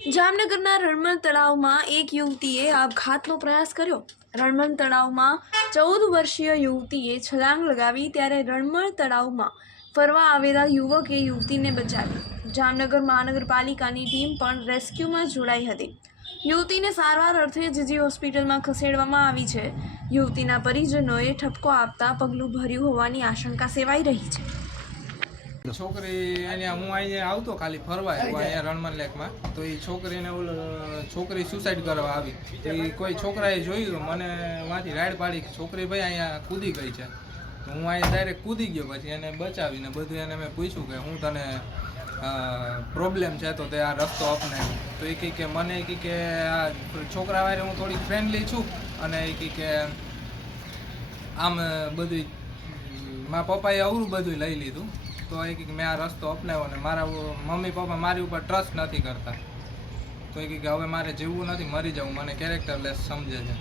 જામનગરના રણમલ તળાવમાં એક યુવતીએ આપઘાતનો પ્રયાસ કર્યો। રણમલ તળાવમાં 14 વર્ષીય યુવતીએ છલાંગ લગાવી ત્યારે રણમલ તળાવમાં ફરવા આવેલા યુવકે યુવતીને બચાવી। જામનગર મહાનગરપાલિકાની ટીમ પણ રેસ્ક્યુમાં જોડાઈ હતી। યુવતીને સારવાર અર્થે જીજી હોસ્પિટલમાં ખસેડવામાં આવી છે। યુવતીના પરિજનોએ ઠપકો આપતા પગલું ભર્યું હોવાની આશંકા સેવાઈ રહી છે। છોકરી અહીંયા હું અહીંયા આવતો ખાલી ફરવા અહીંયા રણમલ લેકમાં તો એ છોકરીને છોકરી સુસાઇડ કરવા આવી તો એ કોઈ છોકરાએ જોયું મને માંથી રાઈડ પાડી છોકરી ભાઈ અહીંયા કૂદી ગઈ છે તો હું અહીંયા ડાયરેક્ટ કૂદી ગયો પછી એને બચાવીને બધું એને મેં પૂછ્યું કે હું તને પ્રોબ્લેમ છે તો તે આ રસ્તો અપનાવ્યો તો એ કહે કે મને કે આ છોકરા વારે હું થોડી ફ્રેન્ડલી છું અને એ કે આમ બધું મારા પપ્પાએ અવરું બધું લઈ લીધું તો એ કે મેં આ રસ્તો અપનાવ્યો અને મારા મમ્મી પપ્પા મારી ઉપર ટ્રસ્ટ નથી કરતા તો એ કે હવે મારે જીવવું નથી મરી જવું મને કેરેક્ટરલેસ સમજે છે।